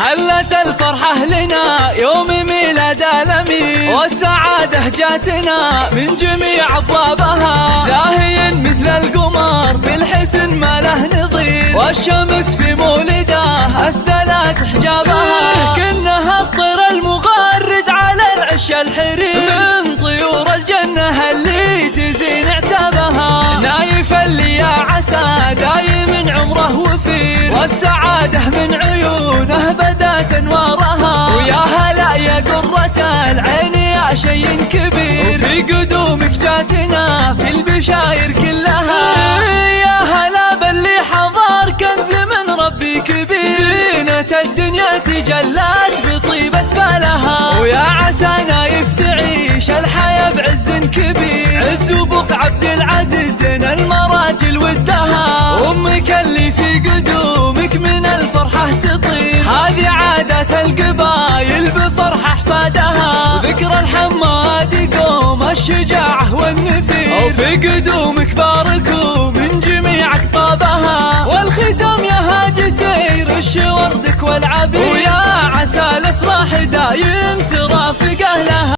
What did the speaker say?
هلت الفرحة لنا يوم ميلاد الأمين، والسعادة جاتنا من جميع أبوابها، زاهي مثل القمر في الحسن ما له نظير، والشمس في مولده أسدلت حجابها، كأنها الطير المغرد على العش الحرير من طيور الجنة اللي تزين عتابها، نايف اللي يا عسى دايم عمره وفير، والسعادة من عيونه بدات انوارها، ويا هلا يا قرة العين يا شي كبير، وفي قدومك جاتنا في البشاير كلها، يا هلا باللي حضر كنز من ربي كبير، زينة الدنيا تجلت بطيبة بالها، ويا عسى نايف تعيش الحياة بعز كبير، عز وبق عبد العزيز المراجل ودها، امك اللي في قدومك من الفرحة تطير، هذه عادة القبايل بفرحة احفادها، ذكرى الحماد يقوم الشجاعة والنفير، وفي قدومك باركوا من جميع اقطابها، والختام يا هاج سير وردك والعبير، ويا عسى الافراح دايم ترافق اهلها.